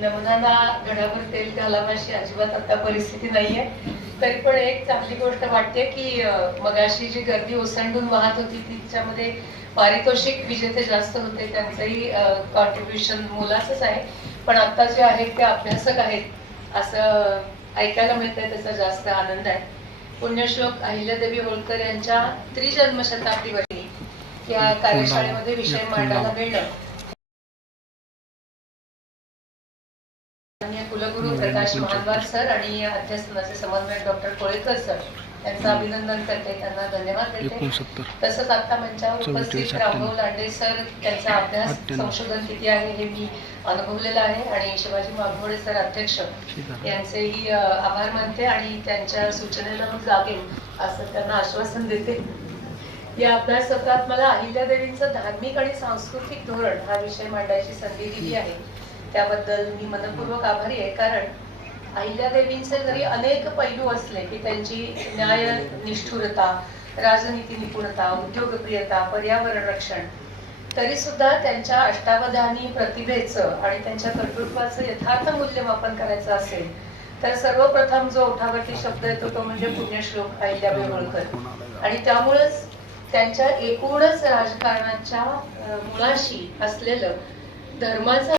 नमनाला घडाभर तेल घालावाशी अजिबात आता परिस्थिती नाहीये. तरी पण एक चांगली गोष्ट वाटते की मगाशी जी गर्दी ओसंडून वाहत होती तिच्यामध्ये पारितोषिक विजेते जास्त होते त्यांचंही कॉन्ट्रीब्युशन मुलाचंच आहे. पण आता जे आहेत ते अभ्यासक आहेत असं ऐकायला मिळतंय त्याचा जास्त आनंद आहे. पुण्यश्लोक अहिल्यादेवी होळकर यांच्या त्रिजन्म शताब्दी वर्षी या कार्यशाळेमध्ये विषय मांडायला मिळणं. कुलगुरू प्रकाश महानवार सर आणि अध्यासनाचे समन्वयक डॉक्टर कोळेकर सर यांचं अभिनंदन करते त्यांना धन्यवाद देते. तसंच आता मंचावर उपस्थित रामभाऊ लांडे सर त्यांचा अभ्यास. संशोधन किती आहे हे मी अनुभवलेलं आहे आणि शिवाजी मागमोडे सर अध्यक्ष यांचेही आभार मानते आणि त्यांच्या सूचनेला मग जागेल असं त्यांना आश्वासन देते. या अभ्यासक्रमात मला अहिल्यादेवींचं धार्मिक आणि सांस्कृतिक धोरण हा विषय मांडायची संधी दिली आहे. त्याबद्दल मी मनपूर्वक आभारी आहे. कारण अहिल्यादेवींचे जरी अनेक पैलू असले की त्यांची न्याय निष्ठुरता राजनीती निपुणता उद्योगप्रियता पर्यावरण रक्षण तरी सुद्धा त्यांच्या अष्टावधानी प्रतिभेचं आणि त्यांच्या कर्तृत्वाचं यथार्थ मूल्यमापन करायचं असेल तर सर्वप्रथम जो ओठावरती शब्द येतो तो म्हणजे पुण्यश्लोक अहिल्या होळकर आणि त्यामुळेच त्यांच्या एकूणच राजकारणाच्या मुळाशी असलेलं धर्माचं